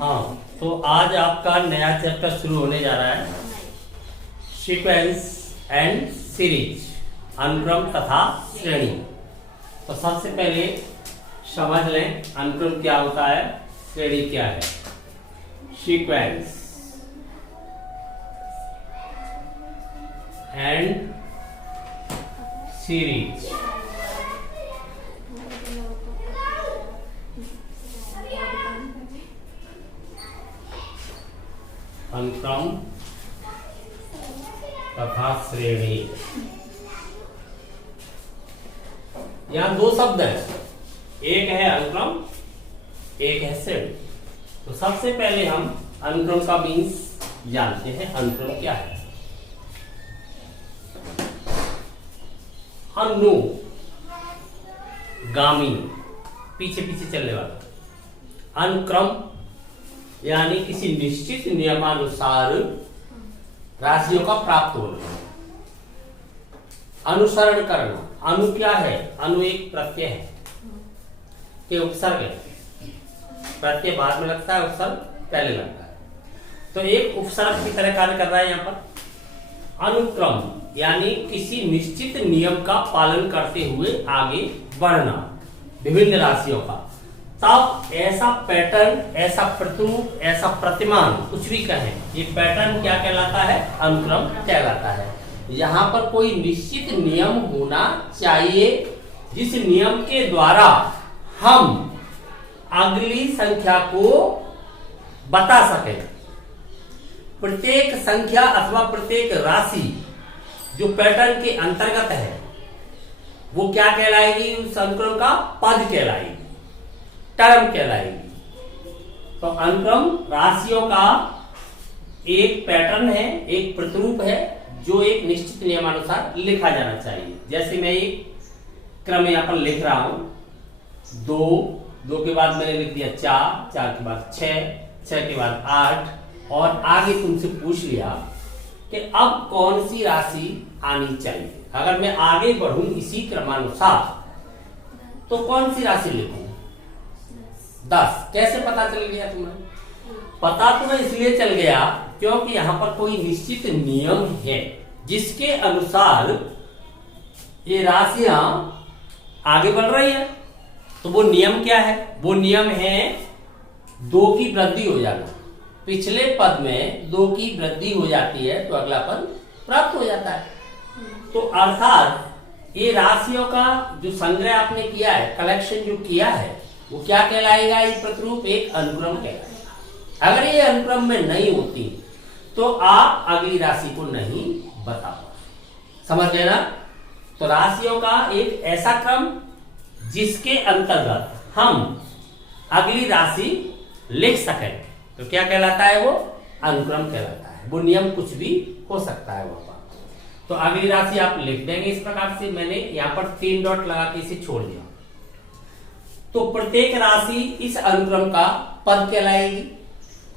हाँ, तो आज आपका नया चैप्टर शुरू होने जा रहा है, सीक्वेंस एंड सीरीज, अनुक्रम तथा श्रेणी। तो सबसे पहले समझ लें अनुक्रम क्या होता है, श्रेणी क्या है। सीक्वेंस एंड सीरीज, अनुक्रम तथा श्रेणी। यहां दो शब्द है, एक है अनुक्रम, एक है श्रेणी। तो सबसे पहले हम अनुक्रम का मीन्स जानते हैं। अनुक्रम क्या है? अनु गामी, पीछे पीछे चलने वाला। अनुक्रम यानी किसी निश्चित नियमानुसार राशियों का प्राप्त होना, अनुसरण करना। अनु क्या है? अनु एक प्रत्यय है कि उपसर्ग है। प्रत्यय बाद में लगता है, उपसर्ग पहले लगता है। तो एक उपसर्ग की तरह कार्य कर रहा है यहाँ पर। अनुक्रम यानी किसी निश्चित नियम का पालन करते हुए आगे बढ़ना विभिन्न राशियों का। तब ऐसा पैटर्न, ऐसा प्रतिरूप, ऐसा प्रतिमान, कुछ भी कहें, ये पैटर्न क्या कहलाता है? अनुक्रम कहलाता है। यहाँ पर कोई निश्चित नियम होना चाहिए जिस नियम के द्वारा हम अगली संख्या को बता सकें। प्रत्येक संख्या अथवा प्रत्येक राशि जो पैटर्न के अंतर्गत है वो क्या कहलाएगी? उस अनुक्रम का पद कहलाएगी, टर्म कहलाएगी। तो अनुक्रम राशियों का एक पैटर्न है, एक प्रतिरूप है जो एक निश्चित नियमानुसार लिखा जाना चाहिए। जैसे मैं एक क्रम यहां पर लिख रहा हूं, दो के बाद मैंने लिख दिया चार के बाद छह के बाद 8, और आगे तुमसे पूछ लिया कि अब कौन सी राशि आनी चाहिए। अगर मैं आगे बढ़ूं इसी क्रमानुसार तो कौन सी राशि लिखूं? 10। कैसे पता चल गया तुम्हें? पता तुम्हें इसलिए चल गया क्योंकि यहां पर कोई निश्चित नियम है जिसके अनुसार ये राशियां आगे बढ़ रही है। तो वो नियम क्या है? वो नियम है 2 की वृद्धि हो जाना। पिछले पद में 2 की वृद्धि हो जाती है तो अगला पद प्राप्त हो जाता है। तो अर्थात ये राशियों का जो संग्रह आपने किया है, कलेक्शन जो किया है, वो क्या कहलाएगा? ये प्रतिरूप एक अनुक्रम कहलाएगा। अगर ये अनुक्रम में नहीं होती तो आप अगली राशि को नहीं बता पाओ। समझ गए ना? तो राशियों का एक ऐसा क्रम जिसके अंतर्गत हम अगली राशि लिख सकें तो क्या कहलाता है? वो अनुक्रम कहलाता है। वो नियम कुछ भी हो सकता है वहां पर। तो अगली राशि आप लिख देंगे इस प्रकार से। मैंने यहां पर 3 डॉट लगा के इसे छोड़ दिया। तो प्रत्येक राशि इस अनुक्रम का पद कहलाएगी।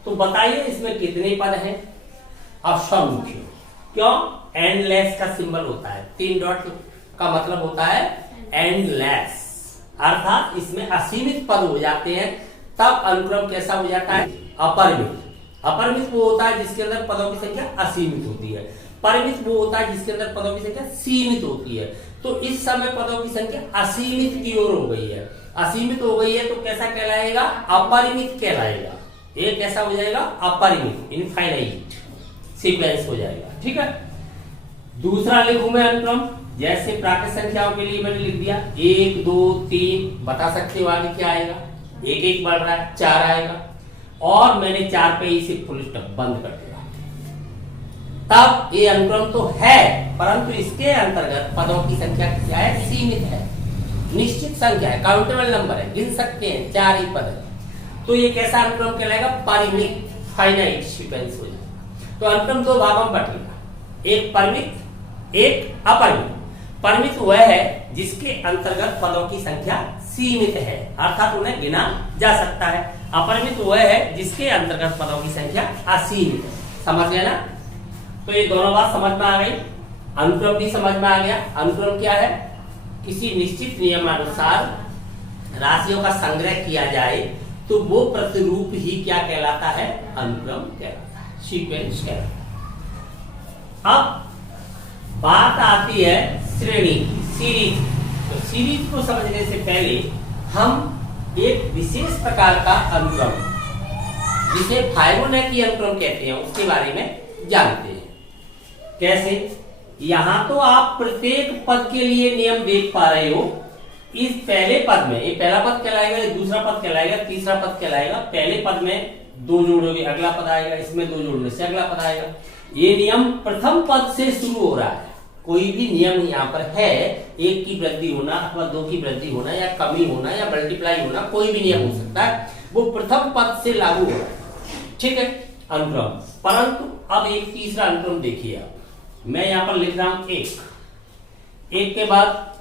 तो बताइए इसमें कितने पद हैं? असंख्य। क्यों? एंडलेस का सिंबल होता है। 3 डॉट का मतलब होता है एंडलेस, अर्थात इसमें असीमित पद हो जाते हैं। तब अनुक्रम कैसा हो जाता है? अपरिमित। अपरिमित वो होता है जिसके अंदर पदों की संख्या असीमित होती है। परिमित वो होता है जिसके अंदर पदों की संख्या सीमित होती है। तो इस समय पदों की संख्या असीमित की ओर हो गई है। असीमित हो गई है तो कैसा कहलाएगा? अपरिमित कहलाएगा। एक कैसा हो जाएगा? अपरिमित, इनफाइनाइट सीक्वेंस हो जाएगा। ठीक है। दूसरा लिखूं मैं अनुक्रम, जैसे प्राकृत संख्याओं के लिए मैंने लिख दिया 1 2 3। बता सकते हो आगे क्या आएगा? एक बढ़ रहा है, 4 आएगा। और मैंने 4 पे इसे फुल स्टॉप बंद कर दिया। तब ये अनुक्रम तो है, परंतु इसके अंतर्गत पदों की संख्या क्या है? सीमित है, निश्चित संख्या है, काउंटेबल नंबर है, गिन सकते हैं, 4 ही पद है। तो ये कैसा अनुक्रम कहलाएगा? परिमित, फाइनाइट सीक्वेंस हो जाएगा। तो अनुक्रम 2 भागों में बटेगा, एक परिमित, एक अपरिमित। परिमित वह है जिसके अंतर्गत पदों की संख्या सीमित है, अर्थात उन्हें गिना जा सकता है। अपरिमित वह है जिसके अंतर्गत पदों की संख्या असीमित है। समझ गए ना? तो ये दोनों बात समझ में आ गई। अनुक्रम भी समझ में आ गया। अनुक्रम क्या है? किसी निश्चित नियमानुसार राशियों का संग्रह किया जाए तो तो वो प्रतिरूप ही क्या कहलाता है? अनुक्रम कहलाता है, सीक्वेंस कहलाता है। अब बात आती है श्रेणी की, सीरीज। तो सीरीज को समझने से पहले हम एक विशेष प्रकार का अनुक्रम, जिसे फाइबोनैची अनुक्रम कहते हैं, उसके बारे में जानते हैं। कैसे? यहां तो आप प्रत्येक पद के लिए नियम देख पा रहे हो। इस पहले पद में, ये पहला पद कहलाएगा, ये दूसरा पद कहलाएगा, तीसरा पद कहलाएगा। पहले पद में 2 जोड़ोगे, अगला पद आएगा, इसमें 2 जोड़ने से अगला पद आएगा। ये नियम प्रथम पद से शुरू हो रहा है। कोई भी नियम यहाँ पर है, 1 की वृद्धि होना अथवा 2 की वृद्धि होना या कमी होना या मल्टीप्लाई होना, कोई भी नियम हो सकता है, वो प्रथम पद से लागू हो रहा है। ठीक है, अनुक्रम। परंतु अब एक तीसरा अनुक्रम देखिए आप। मैं यहां पर लिख रहा हूं 1, 1 के बाद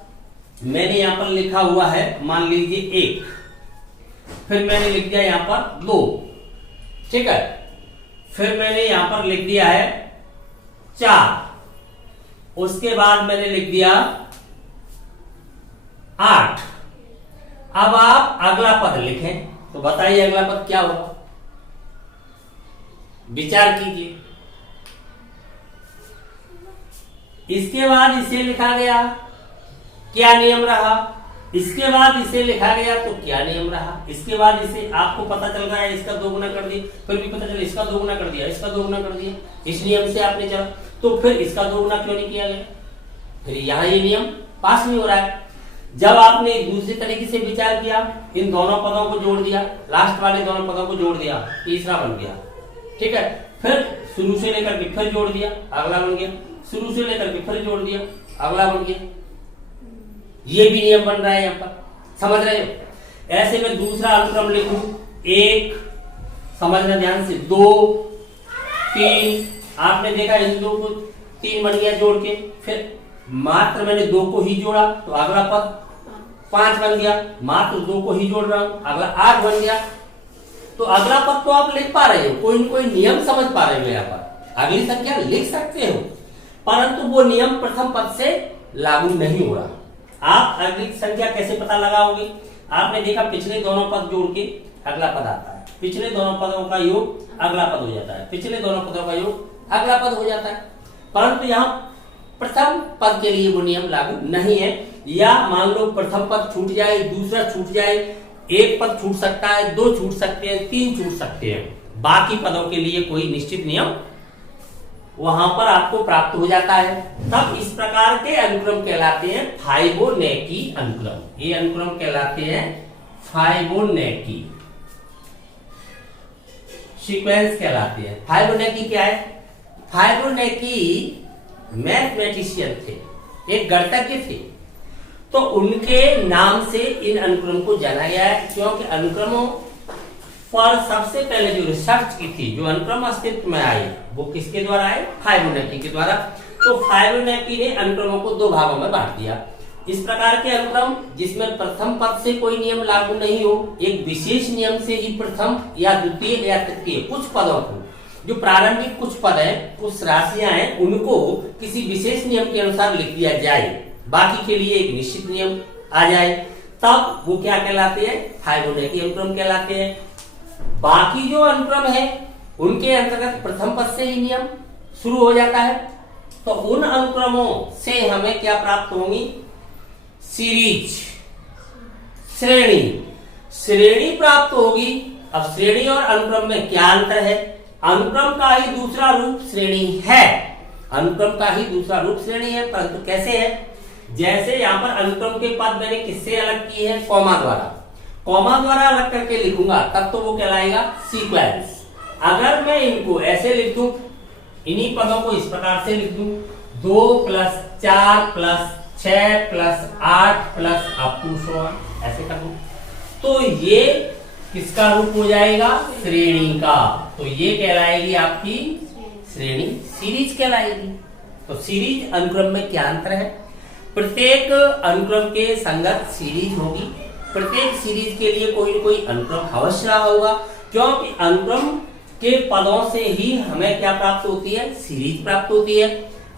मैंने यहां पर लिखा हुआ है, मान लीजिए 1, फिर मैंने लिख दिया यहां पर 2, ठीक है, फिर मैंने यहां पर लिख दिया है 4, उसके बाद मैंने लिख दिया 8। अब आप अगला पद लिखें, तो बताइए अगला पद क्या होगा? विचार कीजिए। इसके बाद इसे लिखा गया, क्या नियम रहा? इसके बाद इसे लिखा गया तो क्या नियम रहा? इसके बाद इसे आपको पता चल रहा है, इसका 2 गुना कर दिया, फिर भी पता चला इसका 2 गुना कर दिया, इसका 2 गुना कर दिया, इस नियम से आपने चला, तो फिर इसका 2 गुना क्यों नहीं किया गया? फिर यहां ये नियम पास नहीं हो रहा है। जब आपने दूसरे तरीके से विचार किया, इन दोनों पदों को जोड़ दिया, लास्ट वाले दोनों पदों को जोड़ दिया, तीसरा बन गया, ठीक है, फिर शुरू से लेकर के फिर जोड़ दिया, अगला बन गया, शुरू से लेकर के फिर जोड़ दिया, अगला बन गया। ये भी नियम बन रहा है यहां पर, समझ रहे हो? ऐसे में दूसरा अनुक्रम लिखूं, 1, समझना ध्यान से, 2, 3, आपने देखा इन 2 को 3 बन गया जोड़ के, फिर मात्र मैंने 2 को ही जोड़ा तो अगला पद 5 बन गया, मात्र 2 को ही जोड़ रहा हूं, अगला 8 बन गया। तो अगला पद तो आप लिख पा रहे हो, कोई न कोई नियम समझ पा रहे हो, यहाँ पर अगली संख्या लिख सकते हो, परंतु वो नियम प्रथम पद से लागू नहीं हो रहा। आप अगली संख्या कैसे पता लगाओगे? आपने देखा पिछले दोनों पद जोड़ के अगला पद आता है, पिछले दोनों पदों का योग अगला पद हो जाता है, पिछले दोनों पदों का योग अगला पद हो जाता है, परंतु यहाँ प्रथम पद के लिए वो नियम लागू नहीं है। या मान लो प्रथम पद छूट जाए, दूसरा छूट जाए, 1 पद छूट सकता है, 2 छूट सकते हैं, 3 छूट सकते हैं, बाकी पदों के लिए कोई निश्चित नियम वहां पर आपको प्राप्त हो जाता है। तब इस प्रकार के अनुक्रम कहलाते हैं फाइबोनैची अनुक्रम। ये अनुक्रम कहलाते हैं फाइबोनैची, सीक्वेंस कहलाते हैं। फाइबोनैची क्या है? फाइबोनैची मैथमेटिशियन थे, एक गणितज्ञ थे, तो उनके नाम से इन अनुक्रम को जाना गया है, क्योंकि अनुक्रमों पर सबसे पहले जो रिसर्च की थी, जो अनुक्रम अस्तित्व में आए, वो किसके द्वारा आए? फाइबोनैची के द्वारा। तो फाइबोनैची ने अनुक्रमों को 2 भागों में बांट दिया। इस प्रकार के अनुक्रम जिसमें प्रथम पद से कोई नियम लागू नहीं हो, एक विशेष नियम से ही प्रथम या द्वितीय या तृतीय कुछ पदों को, जो प्रारंभिक कुछ पद है, कुछ राशियां हैं, उनको किसी विशेष नियम के अनुसार लिख दिया जाए, बाकी के लिए एक निश्चित नियम आ जाए, तब वो क्या कहलाते हैं? फाइबोनैची अनुक्रम कहलाते हैं। बाकी जो अनुक्रम है उनके अंतर्गत प्रथम पद से ही नियम शुरू हो जाता है, तो उन अनुक्रमों से हमें क्या प्राप्त होंगी? सीरीज, श्रेणी प्राप्त होगी। अब श्रेणी और अनुक्रम में क्या अंतर है? अनुक्रम का ही दूसरा रूप श्रेणी है, अनुक्रम का ही दूसरा रूप श्रेणी है, परंतु कैसे है? जैसे यहाँ पर अनुक्रम के पद मैंने किससे अलग किए हैं? कॉमा द्वारा। कॉमा द्वारा अलग करके लिखूंगा तब तो वो कहलाएगा सीक्वेंस। अगर मैं इनको ऐसे लिख दूं, इन्हीं पदों को इस प्रकार से लिख दूं, 2 + 4 + 6 + 8 + अप टू सो ऑन, ऐसे कर दूं, तो ये किसका रूप हो जाएगा? श्रेणी का। तो ये कहलाएगी आपकी श्रेणी, सीरीज कहलाएगी। तो सीरीज अनुक्रम में क्या अंतर है? प्रत्येक अनुक्रम के संगत सीरीज होगी, प्रत्येक सीरीज के लिए कोई न कोई अनुक्रम अवश्य रहा होगा, क्योंकि अनुक्रम के पदों से ही हमें क्या प्राप्त होती है? सीरीज प्राप्त होती है।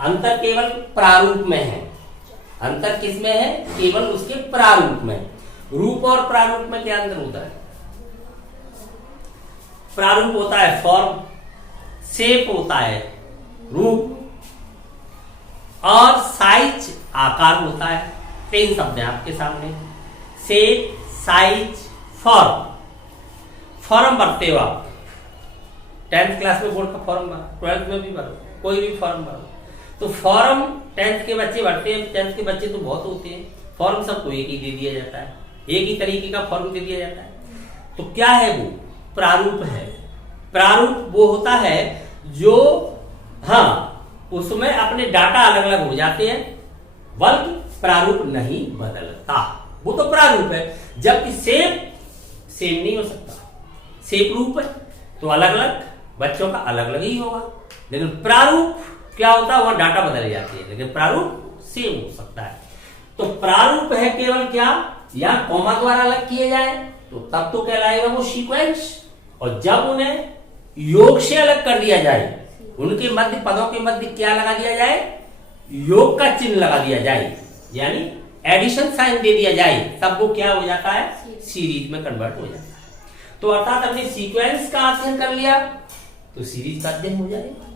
अंतर केवल प्रारूप में है, अंतर किसमें है? केवल उसके प्रारूप में। रूप और प्रारूप में क्या अंतर होता है? प्रारूप होता है फॉर्म, शेप होता है रूप, और साइज आकार होता है। 3 शब्द हैं आपके सामने, शेप, साइज, फॉर्म। फॉर्म भरते हो आप 10th क्लास में बोर्ड का फॉर्म भरा, 12th में भी भरो, कोई भी फॉर्म भरो। तो फॉर्म 10th के बच्चे भरते हैं, 10th के बच्चे तो बहुत होते हैं, फॉर्म सबको एक ही दे दिया जाता है, एक ही तरीके का फॉर्म दे दिया जाता है। तो क्या है वो? प्रारूप है। प्रारूप वो होता है जो, हाँ, उसमें अपने डाटा अलग अलग हो जाते हैं, बल्कि प्रारूप नहीं बदलता, वो तो प्रारूप है। जबकि शेप सेम नहीं हो सकता, शेप रूप है तो अलग अलग बच्चों का अलग अलग ही होगा। लेकिन प्रारूप क्या होता है? वह डाटा बदल जाती है, लेकिन प्रारूप सेम हो सकता है। तो प्रारूप है केवल क्या, या कॉमा द्वारा अलग किए जाए तो तब तो कहलाएगा वो सीक्वेंस, और जब उन्हें योग से अलग कर दिया जाए, उनके मध्य, पदों के मध्य क्या लगा दिया जाए? योग का चिन्ह लगा दिया जाए, यानी एडिशन साइन दे दिया जाए, तब वो क्या हो जाता है? सीरीज में कन्वर्ट हो जाता है। तो अर्थात हमने सीक्वेंस का अध्ययन कर लिया तो सीरीज का अध्ययन हो जाएगा,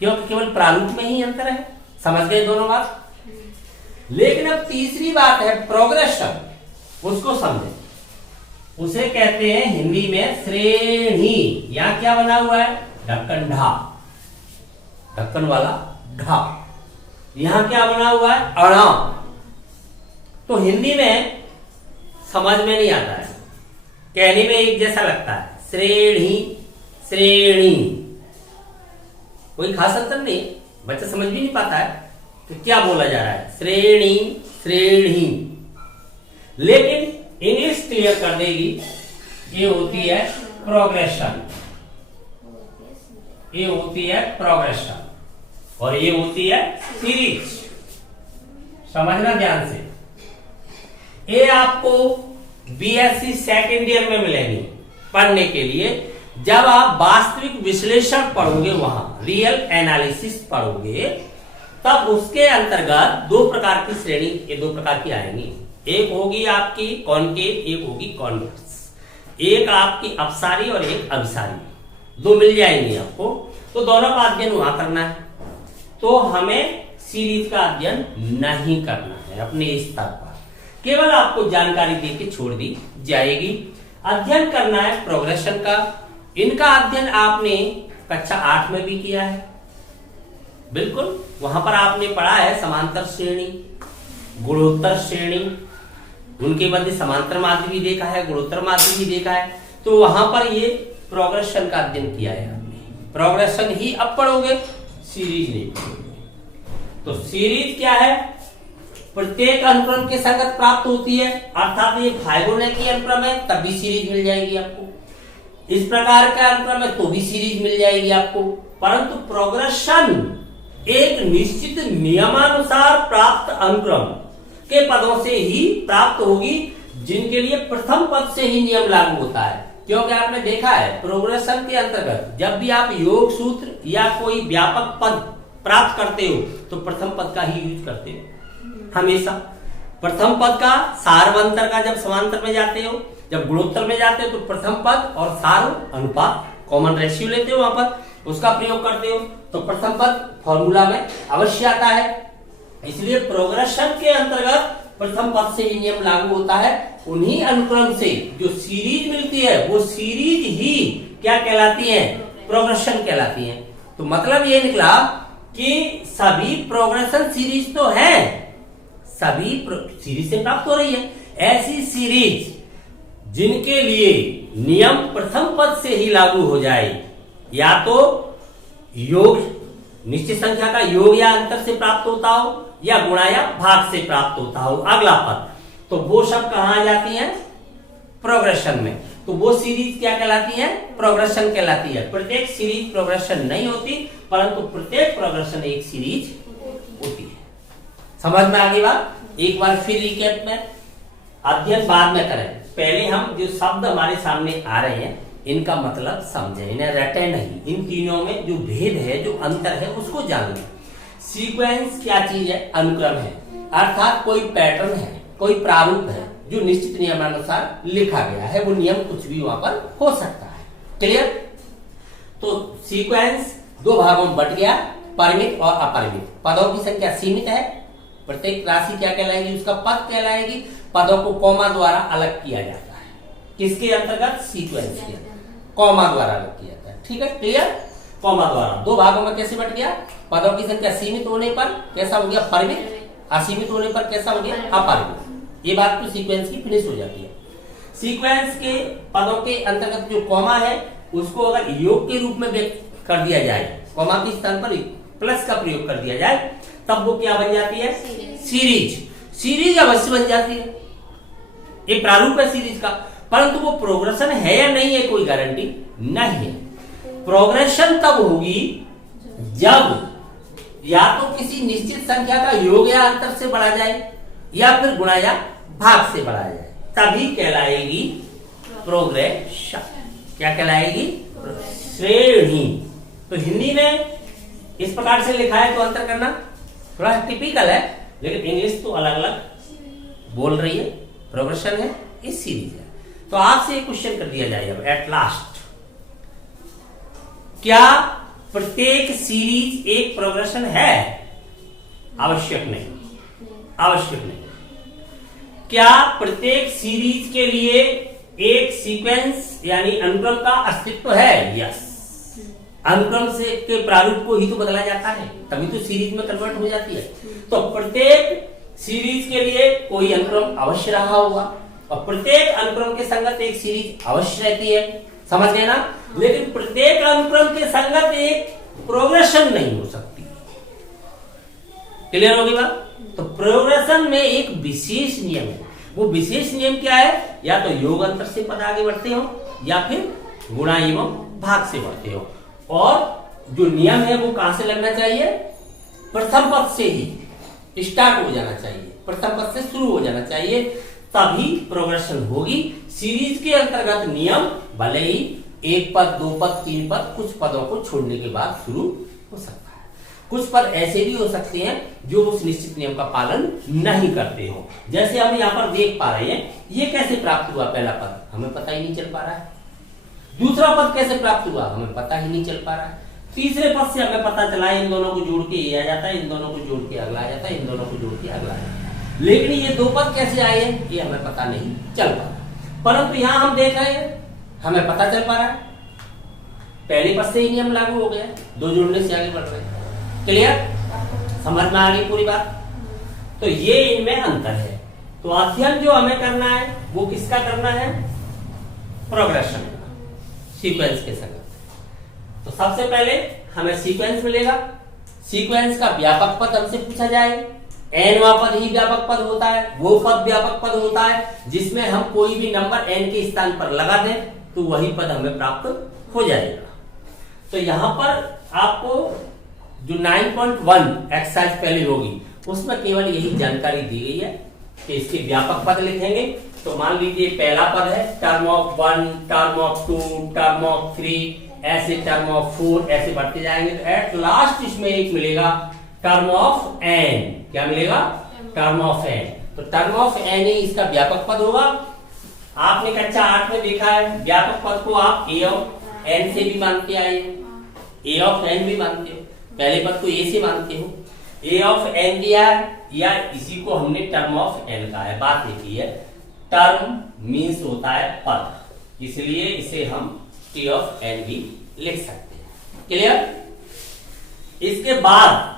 क्योंकि केवल प्रारूप में ही अंतर है। समझ गए दोनों बात? लेकिन अब तीसरी बात है प्रोग्रेशन, उसको समझे। उसे कहते हैं हिंदी में श्रेणी। यहां क्या बना हुआ है? ढक्कन ढा, ढक्कन वाला ढा। यहां क्या बना हुआ है? अणा। तो हिंदी में समझ में नहीं आता है, कहने में एक जैसा लगता है, श्रेणी श्रेणी, कोई खास अंतर नहीं, बच्चा समझ भी नहीं पाता है कि क्या बोला जा रहा है, श्रेणी श्रेणी। लेकिन इंग्लिश क्लियर कर देगी, ये होती है प्रोग्रेशन, ये होती है प्रोग्रेशन, और ये होती है सीरीज। समझना ध्यान से। ये आपको बीएससी सेकेंड ईयर में मिलेगी पढ़ने के लिए, जब आप वास्तविक विश्लेषण पढ़ोगे, वहां रियल एनालिसिस पढ़ोगे, तब उसके अंतर्गत 2 प्रकार की श्रेणी, ये 2 प्रकार की आएंगी। एक होगी आपकी कॉनकेव, एक होगी कॉन्वेक्स, एक आपकी अपसारी और एक अभिसारी, 2 मिल जाएंगी आपको। तो दोनों का अध्ययन वहां करना है, तो हमें सीरीज का अध्ययन नहीं करना है अपने स्तर पर, केवल आपको जानकारी देके छोड़ दी जाएगी। अध्ययन करना है प्रोग्रेशन का। इनका अध्ययन आपने कक्षा 8 में भी किया है, बिल्कुल। वहां पर आपने पढ़ा है समांतर श्रेणी, गुणोत्तर श्रेणी, उनके मध्य समांतर माध्य भी देखा है, गुणोत्तर माध्य भी देखा है। तो वहां पर ये प्रोग्रेशन का अध्ययन किया है आपने। प्रोग्रेशन ही अब पढ़ोगे, सीरीज नहीं पढ़ोगे। तो सीरीज क्या है? प्रत्येक अनुक्रम के संगत प्राप्त होती है, अर्थात ये फाइबोनाची अनुक्रम है तब भी सीरीज मिल जाएगी आपको, इस प्रकार का अनुक्रम है तो भी सीरीज मिल जाएगी आपको। परंतु प्रोग्रेशन एक निश्चित नियमानुसार प्राप्त अनुक्रम के पदों से ही प्राप्त होगी, जिनके लिए प्रथम पद से ही नियम लागू होता है। क्योंकि आपने देखा है प्रोग्रेशन के अंतर्गत जब भी आप योग सूत्र या कोई व्यापक पद प्राप्त करते हो तो प्रथम पद का ही यूज करते हो हमेशा। प्रथम पद का सार्वंतर का जब समांतर में जाते हो, जब गुणोत्तर में जाते हो तो प्रथम पद और सार्व अनुपात कॉमन रेशियो लेते हो, वहां पर उसका प्रयोग करते हो, तो प्रथम पद फॉर्मूला में अवश्य आता है। इसलिए प्रोग्रेशन के अंतर्गत प्रथम पद से ही नियम लागू होता है। उन्हीं अनुक्रम से जो सीरीज मिलती है वो सीरीज ही क्या कहलाती है? प्रोग्रेशन कहलाती है। तो मतलब ये निकला कि सभी प्रोग्रेशन सीरीज तो है, सभी सीरीज से प्राप्त हो रही है। ऐसी सीरीज जिनके लिए नियम प्रथम पद से ही लागू हो जाए, या तो योग निश्चित संख्या का योग या अंतर से प्राप्त होता हो, या गुणा या भाग से प्राप्त होता हो अगला पद, तो वो सब कहां आ जाती हैं? प्रोग्रेशन में। तो वो सीरीज क्या कहलाती है? प्रोग्रेशन कहलाती है। प्रत्येक सीरीज प्रोग्रेशन नहीं होती, परंतु प्रत्येक प्रोग्रेशन एक सीरीज होती है। समझ में आ गई बात? एक बार फिर रिकैप में, अध्ययन बाद में करें, पहले हम जो शब्द हमारे सामने आ रहे हैं इनका मतलब समझे, इन्हें रटे नहीं। इन तीनों में जो भेद है, जो अंतर है, उसको जान लें। सीक्वेंस क्या चीज है? अनुक्रम है, अर्थात कोई पैटर्न है, कोई प्रारूप है जो निश्चित नियमानुसार लिखा गया है। वो नियम कुछ भी वहां पर हो सकता है, क्लियर? तो सीक्वेंस दो भागों में बट गया, परिमित और अपरिमित। पदों की संख्या सीमित है, प्रत्येक राशि क्या कहलाएगी? उसका पद कहलाएगी। पदों को कॉमा द्वारा अलग किया जाता है। किसके अंतर्गत? सीक्वेंस के, कॉमा द्वारा अलग किया जाता है। ठीक है, क्लियर? कॉमा द्वारा दो भागों में कैसे बट गया? पदों की संख्या सीमित होने पर कैसा हो गया? परिमित, असीमित होने पर कैसा हो गया? अपरिमित। ये बात तो सीक्वेंस की फिनिश हो जाती है। सीक्वेंस के पदों के अंतर्गत जो कॉमा है उसको अगर योग के रूप में व्यक्त कर दिया जाए, कॉमा के स्थान पर प्लस का प्रयोग कर दिया जाए, तब वो क्या बन जाती है? सीरीज। सीरीज अवश्य बन जाती है, ये प्रारूप है सीरीज का। परंतु वो प्रोग्रेशन है या नहीं है, कोई गारंटी नहीं है। प्रोग्रेशन तब होगी जब या तो किसी निश्चित संख्या का योग या अंतर से बढ़ा जाए, या फिर गुणा या भाग से बढ़ाया जाए, तभी कहलाएगी प्रोग्रेशन। क्या कहलाएगी? श्रेणी। तो हिंदी में इस प्रकार से लिखा है तो अंतर करना थोड़ा टिपिकल है, लेकिन इंग्लिश तो अलग अलग बोल रही है। प्रोग्रेशन है, इस सीरीज है। तो आपसे एक क्वेश्चन कर दिया जाए अब एट लास्ट, क्या प्रत्येक सीरीज एक प्रोग्रेशन है? आवश्यक नहीं, आवश्यक नहीं। क्या प्रत्येक सीरीज के लिए एक सीक्वेंस यानी अनुक्रम का अस्तित्व है? यस। अनुक्रम से के प्रारूप को ही तो बदला जाता है, तभी तो सीरीज में कन्वर्ट हो जाती है। तो प्रत्येक सीरीज के लिए कोई अनुक्रम अवश्य रहा होगा, और प्रत्येक अनुक्रम के संगत एक सीरीज अवश्य रहती है। समझ गए ना? लेकिन प्रत्येक अनुक्रम के संगत एक प्रोग्रेशन नहीं हो सकती। क्लियर होगी बात? तो प्रोग्रेशन में एक विशेष नियम है। वो विशेष नियम क्या है? या तो योग अंतर से पद आगे बढ़ते हो, या फिर गुणा एवं भाग से बढ़ते हो। और जो नियम है वो कहां से लगना चाहिए? प्रथम पद से ही स्टार्ट हो जाना चाहिए, प्रथम पद से शुरू हो जाना चाहिए, तभी प्रोग्रेशन होगी। सीरीज के अंतर्गत नियम भले ही एक पद, दो पद, तीन पद, कुछ पदों को छोड़ने के बाद शुरू हो सकता है। कुछ पद ऐसे भी हो सकते हैं जो उस निश्चित नियम का पालन नहीं करते हो। जैसे हम यहाँ पर देख पा रहे हैं, ये कैसे प्राप्त हुआ? पहला पद हमें पता ही नहीं चल पा रहा है। दूसरा पद कैसे प्राप्त हुआ? हमें पता ही नहीं चल पा रहा है। तीसरे पद से हमें पता चला इन दोनों को जोड़ के ये आ जाता है, इन दोनों को जोड़ के अगला आ जाता है, इन दोनों को जोड़ के अगला आ जाता है। लेकिन ये दो पद कैसे आए हैं ये हमें पता नहीं चल पा रहा। परंतु यहां हम देख रहे हैं हमें पता चल पा रहा है, पहले पद से ही नियम लागू हो गया, दो जोड़ने से आगे बढ़ रहे हैं। क्लियर? समझ में आ गई पूरी बात? तो ये इनमें अंतर है। तो अध्ययन जो हमें करना है वो किसका करना है? प्रोग्रेशन का, सीक्वेंस के संगत। तो सबसे पहले हमें सीक्वेंस मिलेगा। सीक्वेंस का व्यापक पद हमसे पूछा जाए। एनवा पद ही व्यापक पद होता है, वो पद व्यापक पद होता है जिसमें हम कोई भी नंबर एन के स्थान पर लगा दें तो वही पद हमें प्राप्त हो जाएगा। तो यहां पर आपको जो 9.1 एक्सरसाइज पहले होगी उसमें केवल यही जानकारी दी गई है कि इसके व्यापक पद लिखेंगे। तो मान लीजिए पहला पद है term of 1, term of 2, term of 3, ऐसे टर्म ऑफ 4, ऐसे बढ़ते जाएंगे। तो एट लास्ट इसमें एक मिलेगा टर्म ऑफ एन। क्या मिलेगा? Term of n. तो टर्म ऑफ एन ही इसका व्यापक पद होगा। आपने कक्षा 8 में देखा है व्यापक पद को आप ए ऑफ एन से भी मानते आए हो, ए ऑफ एन भी मानते हो, पहले पद को ए से मानते हो। ए ऑफ एन दिया या इसी को हमने टर्म ऑफ एन कहा है। बात देखिए है, टर्म मीन्स होता है पद, इसलिए इसे हम टी ऑफ एन भी लिख सकते हैं। क्लियर? इसके बाद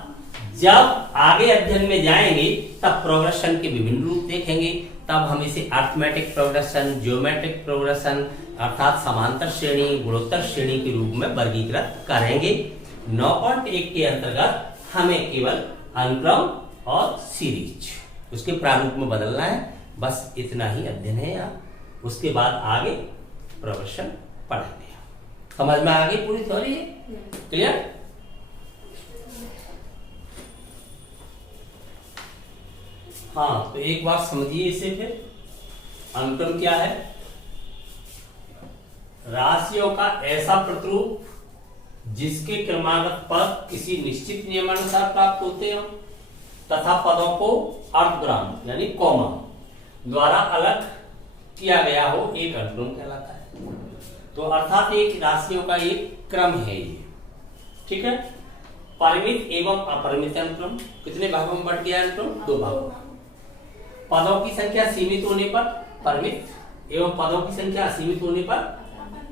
जब आगे अध्ययन में जाएंगे तब प्रोग्रेशन के विभिन्न रूप देखेंगे। तब हम इसे अर्थमेटिक प्रोग्रेशन, ज्योमेट्रिक प्रोग्रेशन अर्थात समांतर श्रेणी, गुणोत्तर श्रेणी के रूप में वर्गीकृत करेंगे। 9.1 के अंतर्गत हमें केवल अनुक्रम और सीरीज उसके प्रारूप में बदलना है, बस इतना ही अध्ययन है यहाँ। उसके बाद आगे प्रोग्रेशन पढ़ेंगे। समझ में आ गई पूरी थ्योरी? क्लियर? हाँ, तो एक बात समझिए इसे फिर। अनुक्रम क्या है? राशियों का ऐसा प्रतिरूप जिसके क्रमागत पद किसी निश्चित नियमानुसार प्राप्त होते हो तथा पदों को अर्धविराम यानी कॉमा द्वारा अलग किया गया हो, एक अनुक्रम कहलाता है। तो अर्थात एक राशियों का एक क्रम है ये, ठीक है। परिमित एवं अपरिमित अनुक्रम कितने भागों में बढ़ गया अनुक्रम? 2 भागों में। पदों की संख्या सीमित होने पर परिमित एवं पदों की संख्या असीमित होने पर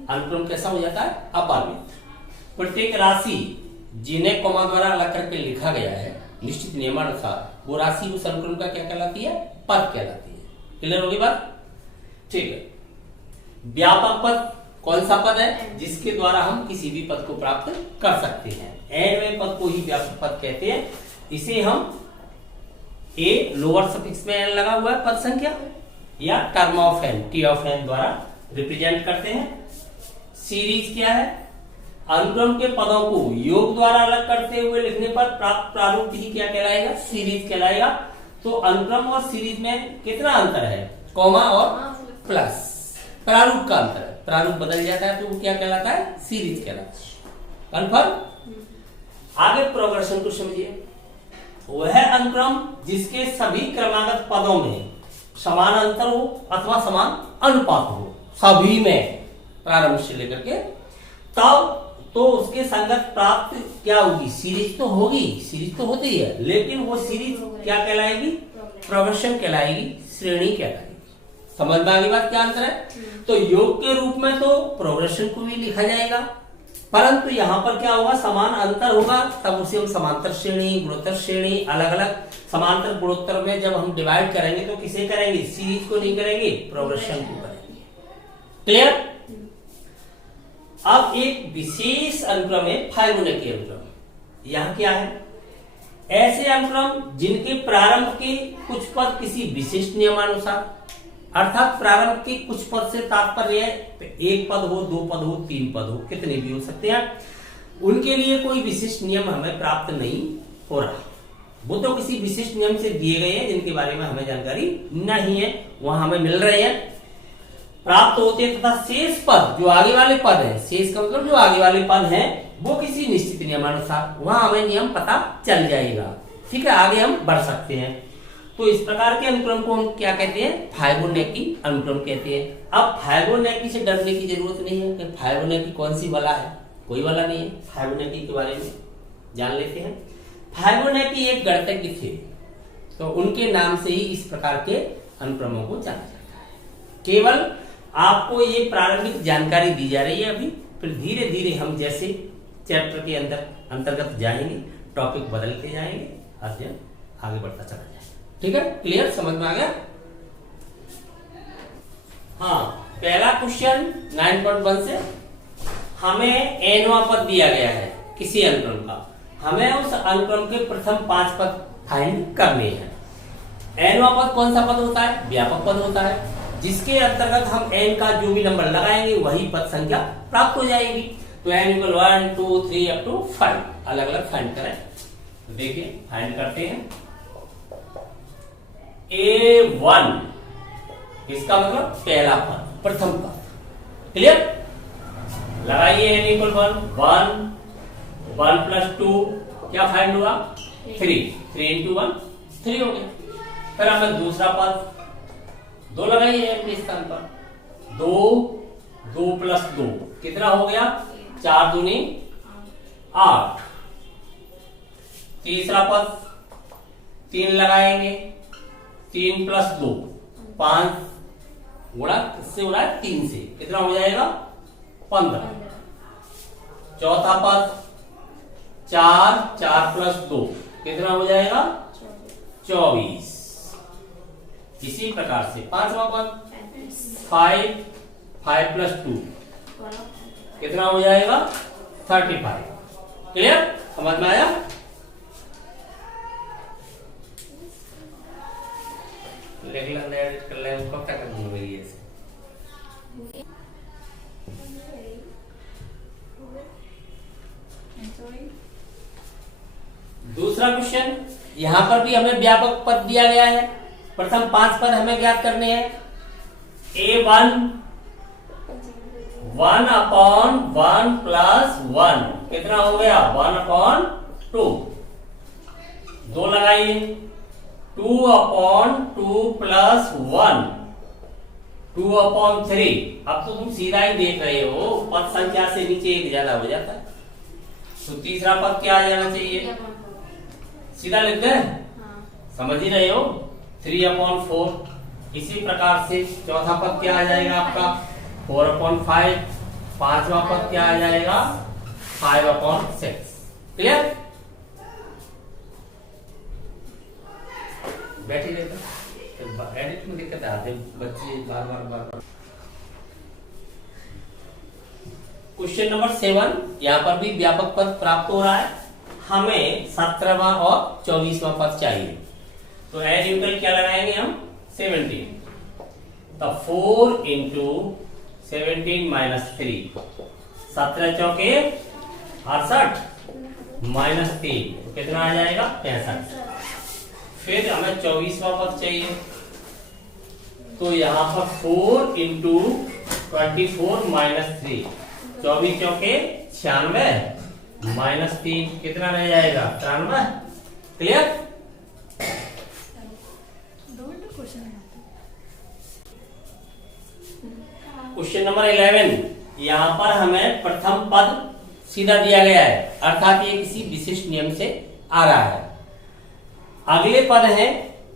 अनुक्रम कैसा हो जाता है? अपरिमित। प्रत्येक राशि जिन्हें कोमा द्वारा अलग करके लिखा गया है निश्चित नियमानुसार, वो राशि उस अनुक्रम का क्या कहलाती है? पद कहलाती है। क्लियर होगी बात? ठीक है। व्यापक पद कौन सा पद है? जिसके द्वारा हम किसी भी पद को प्राप्त कर सकते हैं। एन पद को ही व्यापक पद कहते हैं। इसे हम ए लोअर सफिक्स में एन लगा हुआ है पद संख्या या term of n t of n द्वारा रिप्रेजेंट करते हैं। सीरीज क्या है? अनुक्रम के पदों को योग द्वारा अलग करते हुए लिखने पर प्राप्त प्रारूप ही क्या कहलाएगा? सीरीज कहलाएगा। तो अनुक्रम और सीरीज में कितना अंतर है? कॉमा और प्लस, प्रारूप का अंतर है। प्रारूप बदल जाता है तो वो क्या कहलाता है? सीरीज कहलाता है। कन्फर्म? आगे प्रोग्रेशन को समझिए। वह अनुक्रम जिसके सभी क्रमागत पदों में समान अंतर हो अथवा समान अनुपात हो, सभी में प्रारंभ से लेकर के, तब तो उसके संगत प्राप्त क्या होगी? सीरीज तो होगी, सीरीज तो होती है, लेकिन वो सीरीज क्या कहलाएगी? प्रोग्रेशन कहलाएगी, श्रेणी कहलाएगी। समझ में आ गई बात? क्या अंतर है? तो योग के रूप में तो प्रोग्रेशन को भी लिखा जाएगा, परंतु यहाँ पर क्या होगा? समान अंतर होगा, तब उसे हम समांतर श्रेणी, गुणोत्तर श्रेणी, अलग अलग समांतर गुणोत्तर में जब हम डिवाइड करेंगे तो किसे करेंगे? सीरीज को नहीं करेंगे, प्रोग्रेशन को करेंगे। क्लियर? अब एक विशेष अनुक्रम है फाइबोनाची अनुक्रम। यहाँ क्या है? ऐसे अनुक्रम जिनके प्रारंभ के कुछ पद किसी विशिष्ट नियमानुसार, अर्थात प्रारंभ के कुछ पद से तात्पर्य है 1 पद हो, 2 पद हो, 3 पद हो, कितने भी हो सकते हैं, उनके लिए कोई विशिष्ट नियम हमें प्राप्त नहीं हो रहा। वो तो किसी विशिष्ट नियम से दिए गए हैं जिनके बारे में हमें जानकारी नहीं है, वहां हमें मिल रहे हैं, प्राप्त होते तथा शेष पद जो आगे वाले पद हैं, शेष का मतलब जो आगे वाले पद हैं, वो किसी निश्चित नियमानुसार, वहां हमें नियम पता चल जाएगा। ठीक है, आगे हम बढ़ सकते हैं। तो इस प्रकार के अनुक्रम को हम क्या कहते हैं? फाइबोनाची अनुक्रम कहते हैं। अब फाइबोनाची से डरने की जरूरत नहीं है कि फाइबोनाची कौन सी वाला है, कोई वाला नहीं है। फाइबोनाची के बारे में जान लेते हैं। फाइबोनाची एक गणितज्ञ थे, तो उनके नाम से ही इस प्रकार के अनुक्रमों को जाना जाता है। केवल आपको ये प्रारंभिक जानकारी दी जा रही है अभी, फिर धीरे धीरे हम जैसे चैप्टर के अंदर अंतर्गत जाएंगे, टॉपिक बदलते जाएंगे, अध्ययन आगे बढ़ता चला जाएगा। ठीक है, क्लियर? समझ में आ गया? हाँ, पहला क्वेश्चन 9.1 से हमें nवां पद दिया गया है किसी अनुक्रम का, हमें उस अनुक्रम के प्रथम 5 पद फाइंड करने हैं। nवां पद कौन सा पद होता है? व्यापक पद होता है, जिसके अंतर्गत हम n का जो भी नंबर लगाएंगे वही पद संख्या प्राप्त हो जाएगी। तो n = 1 2 3 up to 5 अलग अलग फाइंड करें। तो देखिए फाइंड करते हैं। A1 इसका मतलब पहला पद, प्रथम पद। क्लियर? लगाइए n = 1 1 + 2 क्या फाइंड हुआ? 3 3 × 1 3 हो गया। फिर हमें दूसरा पद 2 लगाइए अपने स्थान पर, 2 2 + 2 कितना हो गया? 4 दूनी 8। तीसरा पद 3 लगाएंगे, 3 + 2 5 गुणा किससे हो रहा है? 3 से, कितना हो जाएगा? 15। चौथा पद 4 4 + 2 कितना हो जाएगा? 24। इसी प्रकार से पांचवा पद 5 5 + 2 कितना हो जाएगा? 35। क्लियर? समझ में आया? कब तक दूसरा क्वेश्चन, यहां पर भी हमें व्यापक पद दिया गया है। प्रथम 5 पद हमें ज्ञात करने हैं। A1 1/1 + 1 कितना हो गया? 1/2। 2 लगाइए, 2/2 + 1 2/3। अब तो तुम सीधा ही देख रहे हो, पद संख्या से नीचे एक ज्यादा हो जाता है, तो तीसरा पद क्या आ जाना चाहिए, सीधा लिख दे, समझ ही रहे हो, 3/4। इसी प्रकार से चौथा पद क्या आ जाएगा आपका 4/5। पांचवा पद क्या आ जाएगा 5/6। क्लियर? बैठे रहता, एडिट में दिक्कत आते बच्चे बार बार। क्वेश्चन नंबर 7, यहाँ पर भी व्यापक पद प्राप्त हो रहा है, हमें 17वां और 24वां पद चाहिए, तो एन यूकल क्या लगाएंगे हम 17, तो 4 इंटू 17 माइनस 3, 17 चौके 68 माइनस 3, तो कितना आ जाएगा 65। फिर हमें 24वां पद चाहिए, तो यहाँ पर 4 इंटू 24 माइनस 3, 24 चौके 96 माइनस 3, कितना रह जाएगा 93। क्लियर? क्वेश्चन नंबर 11, यहाँ पर हमें प्रथम पद सीधा दिया गया है, अर्थात ये किसी विशिष्ट नियम से आ रहा है। अगले पद है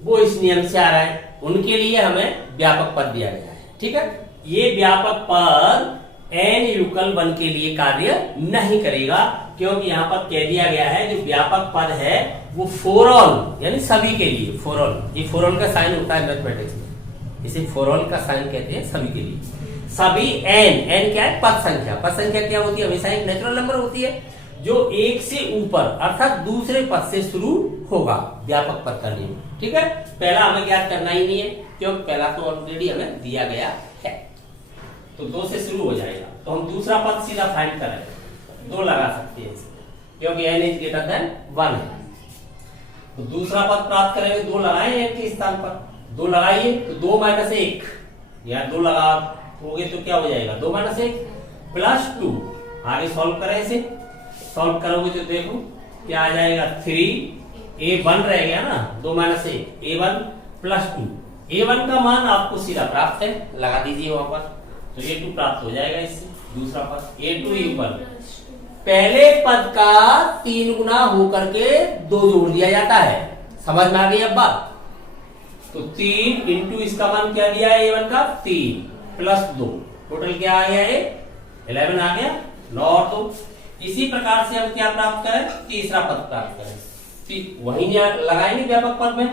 वो इस नियम से आ रहा है, उनके लिए हमें व्यापक पद दिया गया है। ठीक है, ये व्यापक पद एन युगल 1 के लिए कार्य नहीं करेगा, क्योंकि यहाँ पर कह दिया गया है जो व्यापक पद है वो फॉर ऑल यानी सभी के लिए, फॉर ऑल, ये फॉर ऑल का साइन होता है मैथमेटिक्स में, इसे फॉर ऑल का साइन कहते हैं, सभी के लिए। सभी एन क्या है पद संख्या, पद संख्या क्या होती है, हमेशा एक नेचुरल नंबर होती है जो एक से ऊपर अर्थात दूसरे पद से शुरू होगा, व्यापक पद का नियम। ठीक है, पहला हमें ज्ञात करना ही नहीं है, क्योंकि पहला तो ऑलरेडी हमें दिया गया है, तो 2 से शुरू हो जाएगा, तो हम दूसरा पद सीधा फाइंड करें, 2 लगा सकते हैं इसमें, क्योंकि n इज ग्रेटर देन 1 है, तो दूसरा पद प्राप्त करेंगे, 2 लगाए n के स्थान पर, 2 लगाइए तो 2 माइनस 1, या 2 लगाओगे तो क्या हो जाएगा 2 माइनस 1 प्लस 2। आगे सॉल्व करें, इसे सॉल्व करोगे तो देखो क्या आ जाएगा 3a1 रह गया ना, 2 माइनस 1 a1 प्लस 2, a1 का मान आपको सीधा प्राप्त है, लगा दीजिए वहां पर, तो a2 प्राप्त हो जाएगा इससे। दूसरा पद a2 इक्वल पहले पद का 3 गुना होकर के 2 जोड़ दिया जाता है, समझ में आ गई अब बात, तो 3 इंटू इसका मान क्या दिया है a1 का 3 प्लस 2, टोटल क्या आ गया है 11 आ गया, 9 और 2। इसी प्रकार से हम क्या प्राप्त करें, तीसरा पद प्राप्त करें, वही लगाएंगे व्यापक पद में,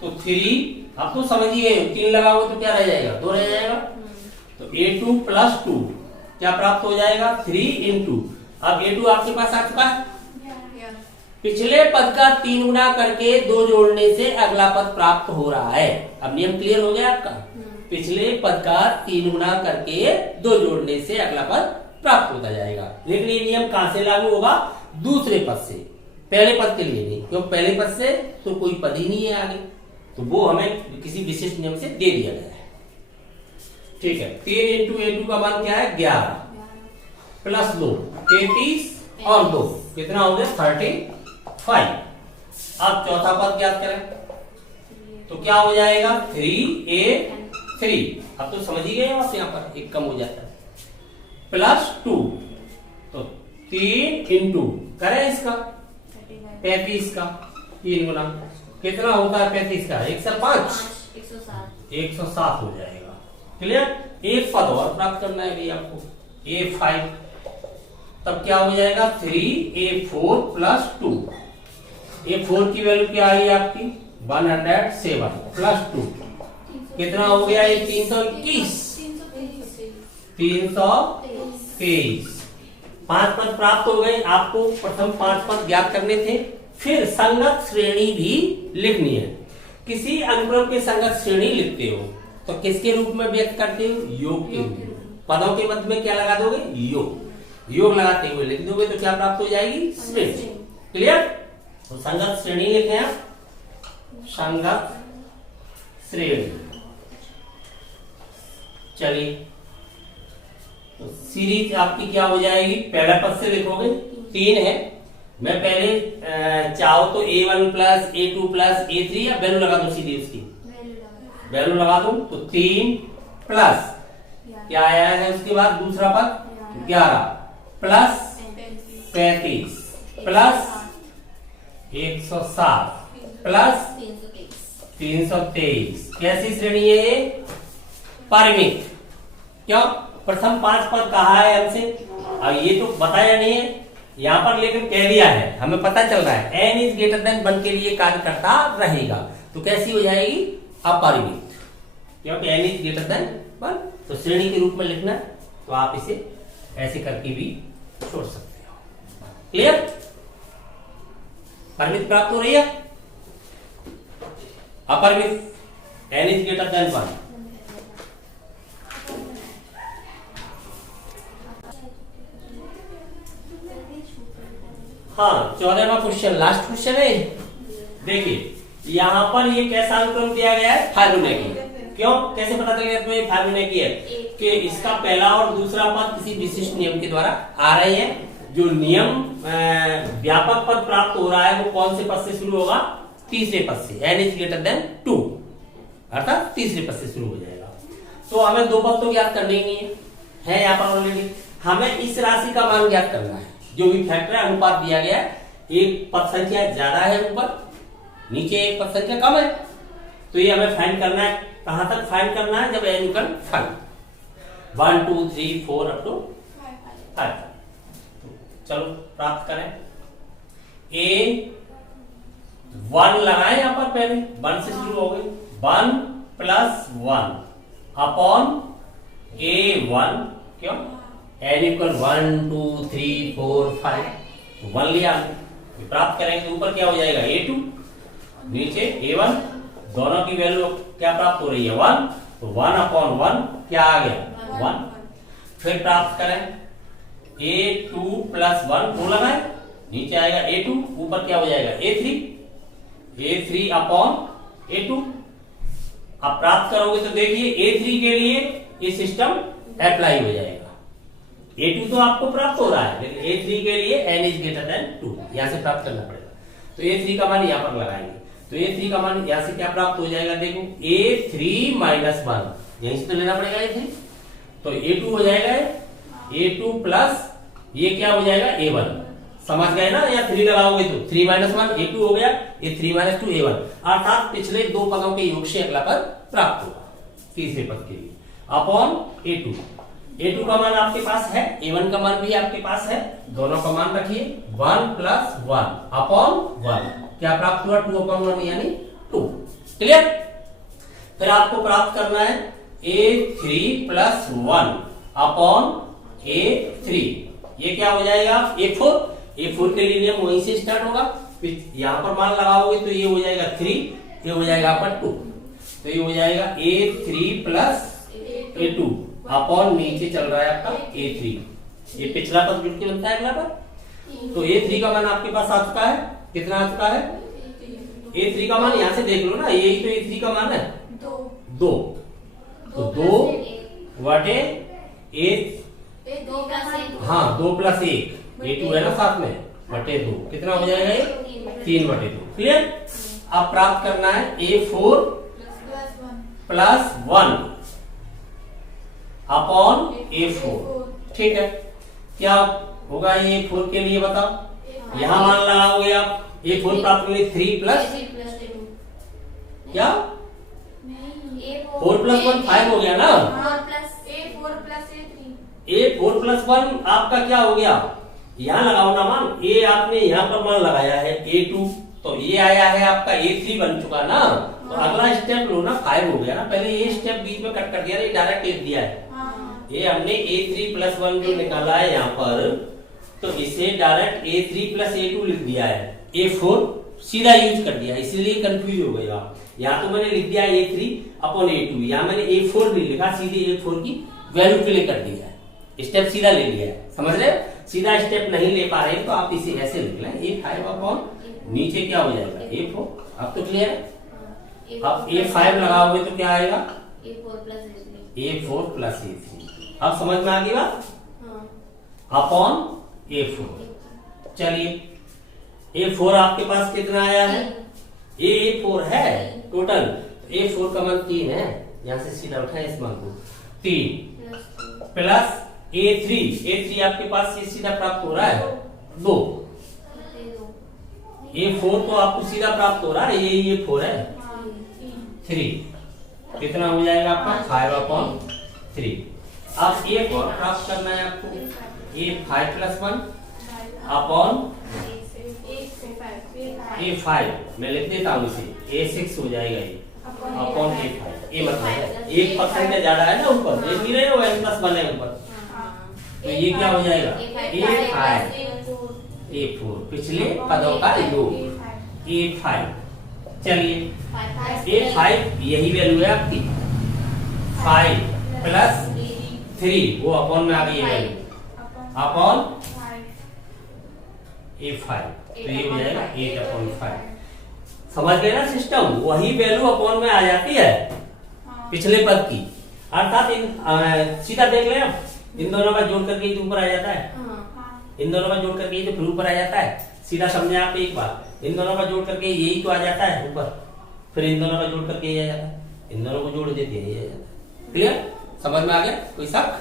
तो 3, अब तो समझिए 3 लगाओ तो क्या रह जाएगा 2 रह जाएगा, तो a2 प्लस 2 क्या प्राप्त हो जाएगा 3 इंटू, अब a2 आपके पास आ चुका है, पिछले पद का 3 गुना करके 2 जोड़ने से अगला पद प्राप्त हो रहा है। अब नियम क्लियर हो गया आपका, पिछले पद का 3 गुना करके 2 जोड़ने से अगला पद प्राप्त होता जाएगा, लेकिन ये नियम कहां से लागू होगा, दूसरे पद से, पहले पद के लिए नहीं, क्योंकि पहले पद से तो कोई पद ही नहीं है आगे, तो वो हमें किसी विशिष्ट नियम से दे दिया गया है। ठीक है, 3 इंटू a2 का मान क्या है 11 प्लस 2 33 और 2 कितना हो गया 35। अब चौथा पद ज्ञात करें, तो क्या हो जाएगा 3a3, अब तो समझ ही गए आप, यहाँ पर एक कम हो जाता है, प्लस 2, तो 3 इंटू करें इसका 35 का 3 गुना कितना होता है 35 का 105 107 हो जाएगा। क्लियर? एक पद और प्राप्त करना है भैया आपको a5, तब क्या हो जाएगा 3a4 प्लस 2, a4 की वैल्यू क्या आई आपकी 107 प्लस 2 कितना हो गया ये 321 323। 5 पद प्राप्त हो गए, आपको प्रथम 5 पद ज्ञात करने थे, फिर संगत श्रेणी भी लिखनी है। किसी अनुक्रम के संगत श्रेणी लिखते हो तो किसके रूप में व्यक्त करते हो, योग के रूप में, पदों के मध्य में क्या लगा दोगे योग, योग लगाते हुए लिख दोगे तो क्या प्राप्त हो जाएगी श्रेणी। क्लियर? तो संगत श्रेणी लिखे हैं, संगत श्रेणी। चलिए, तो सीरीज आपकी क्या हो जाएगी, पहला पद से लिखोगे 3 है, मैं पहले चाहो तो a1 plus a2 plus a3 या वैल्यू लगा दूं, सीधी उसकी वैल्यू लगा दूं, तो 3 प्लस क्या आया है उसके बाद दूसरा पद 11 प्लस 35 प्लस 160 प्लस 323। कैसी श्रेणी है ये? परिमित। क्यों? प्रथम 5 पद कहा है हमसे, अब ये तो बताया नहीं है यहाँ पर, लेकिन कह दिया है, हमें पता चल रहा है n इज ग्रेटर देन 1 के लिए कार्य करता रहेगा। तो कैसी हो जाएगी? अपरिमित, क्योंकि n इज ग्रेटर देन 1। तो श्रेणी के रूप में लिखना है, तो आप इसे ऐसे करके भी छोड़ सकते हो। क्लियर? परिमित प्राप्त हो रही है। अपरिमित n इज ग्रेटर देन 1। हाँ, 14वां क्वेश्चन, लास्ट क्वेश्चन है। देखिए यहाँ पर ये कैसा अनुक्रम दिया गया है? फार्मूलेकी। क्यों? कैसे पता चल गया तुम्हें फार्मूलेकी है? कि इसका पहला और दूसरा पद किसी विशिष्ट नियम के द्वारा आ रहे हैं। जो नियम व्यापक पद प्राप्त हो रहा है वो कौन से पद से शुरू होगा? तीसरे पद से, n इज ग्रेटर देन 2, अर्थात तीसरे पद से शुरू हो जाएगा। तो हमें दो पद तो ज्ञात करने ही नहीं है यहाँ पर ऑलरेडी। हमें इस राशि का मान ज्ञात करना है। जो भी फैक्टर है, अनुपात दिया गया है, एक पद संख्या ज्यादा है ऊपर, नीचे एक पद संख्या कम है। तो ये हमें फाइंड करना है। कहां तक फाइंड करना है? जब n इक्वल 5, 1 2 3 4 अप टू 5। चलो प्राप्त करें। a 1 लगाए यहाँ पर, पहले 1 से शुरू हो गई। 1 प्लस 1 अपॉन a1, क्यों? n इक्वल 1 2 3 4 5, 1 लिया। प्राप्त करेंगे तो ऊपर क्या हो जाएगा? a2, नीचे a1। दोनों की वैल्यू क्या प्राप्त हो रही है? 1। तो 1 अपॉन 1 क्या आ गया? 1। फिर प्राप्त करें a2 प्लस 1, 2 लगाए, नीचे आएगा a2, ऊपर क्या हो जाएगा? a3 upon a2। अब प्राप्त करोगे तो देखिए a3 के लिए ये सिस्टम अप्लाई हो जाएगा। a2 तो आपको प्राप्त हो रहा है, लेकिन a3 के लिए n इज ग्रेटर देन 2, यहां से प्राप्त करना पड़ेगा। तो a3 का मान यहां पर लगाएंगे, तो a3 का मान यहां से क्या प्राप्त हो जाएगा? देखो a3 माइनस 1, यहीं से तो लेना पड़ेगा a3। तो a2 हो जाएगा, a2 प्लस ये क्या हो जाएगा? a1। समझ गए ना? या 3 लगाओगे तो 3 माइनस 1 a2 हो गया, ये 3 माइनस 2 a1, अर्थात पिछले दो पदों के योग से अगला पद प्राप्त होगा तीसरे पद के लिए, अपॉन a2। a2 का मान आपके पास है, a1 का मान भी आपके पास है, दोनों का मान रखिए। 1 प्लस 1 अपॉन 1, क्या प्राप्त हुआ? 2 अपॉन 1 यानी 2। क्लियर? फिर आपको प्राप्त करना है a3 प्लस 1 अपॉन a3, ये क्या हो जाएगा? a4 के लिए नियम वहीं से स्टार्ट होगा। यहां पर मान लगाओगे तो ये हो जाएगा 3, ये हो जाएगा पर 2, तो ये हो जाएगा a3 प्लस a2 अपॉन नीचे चल रहा है आपका a3। ये पिछला पद जुड़ के बनता है अगला पद। तो a3 का मान आपके पास आ चुका है, कितना आ चुका है? a3 का मान यहां से देख लो ना, यही तो a3 का मान है 2। तो 2 बटे 1, हाँ 2 प्लस 1, a2 है ना साथ में, बटे 2, कितना हो जाएगा? ये 3 बटे 2। क्लियर? अब प्राप्त करना है a4 प्लस 1 अपॉन a4। ठीक है, क्या होगा ये a4 के लिए? बताओ। यहां मान लगाओगे आप, a4 प्राप्त करने 3 प्लस क्या? 4 प्लस 1 5 हो गया ना? a4 प्लस 1 आपका क्या हो गया? यहां लगाओ ना मान, a आपने यहां पर मान लगाया है a2, तो ये आया है आपका a3 बन चुका ना। तो अगला स्टेप लो ना, 5 हो गया ना। पहले ये स्टेप बीच में कट कर दिया, ये डायरेक्ट लिख दिया है। ये हमने a3 प्लस 1 जो निकाला है यहाँ पर, तो इसे डायरेक्ट a3 प्लस a2 लिख दिया है, a4 सीधा यूज कर दिया, इसीलिए कंफ्यूज हो गए आप। यहाँ तो मैंने लिख दिया a3 अपॉन a2, यहाँ मैंने a4 नहीं लिखा, सीधे a4 की वैल्यू के लिए कर दिया है, स्टेप सीधा ले लिया है। समझ रहे? सीधा स्टेप नहीं ले पा रहे तो आप इसे ऐसे लिख लें, a5 अपॉन नीचे क्या हो जाएगा? a4। अब तो क्लियर है? अब a5 लगाओगे तो क्या आएगा? a4 plus a3। अब समझ में आ गई बात? Upon a4। चलिए a4 आपके पास कितना आया है? a4 है टोटल, a4 का मान 3 है, यहां से सीधा उठाए इस मान को, 3 प्लस A3 आपके पास ये सीधा प्राप्त हो रहा है 2। A4 तो आपको सीधा प्राप्त हो रहा है, ये 4 है 3। कितना हो जाएगा आपका 5/3। अब एक और प्राप्त करना है आपको, A5 + 1 अपॉन A5। मैं लिख देता हूँ इसे, A6 हो जाएगा ये अपॉन A5। ये मतलब 1% ज्यादा है ना ऊपर, देख नहीं रहे हो n+1 है ऊपर, तो ये क्या हो जाएगा A5 A4, पिछले पदों का योग A5। चलिए A5 यही वैल्यू है आपकी, 5 + 3 वो अपॉन में आ गई है वैल्यू अपॉन A5, तो ये हो जाएगा 8/5। समझ गए ना सिस्टम, वही वैल्यू अपॉन में आ जाती है पिछले पद की, अर्थात सीधा देख ले आप, इन दोनों का जोड़ करके ऊपर आ जाता है, इन दोनों का जोड़ करके तो फिर ऊपर आ जाता है। सीधा समझे आप एक बात, इन दोनों का जोड़ करके यही तो आ जाता है ऊपर, फिर इन दोनों का जोड़ करके यही आ जाता है, इन दोनों को जोड़ देते हैं यही आ जाता है। क्लियर, समझ में आ गया, कोई शक?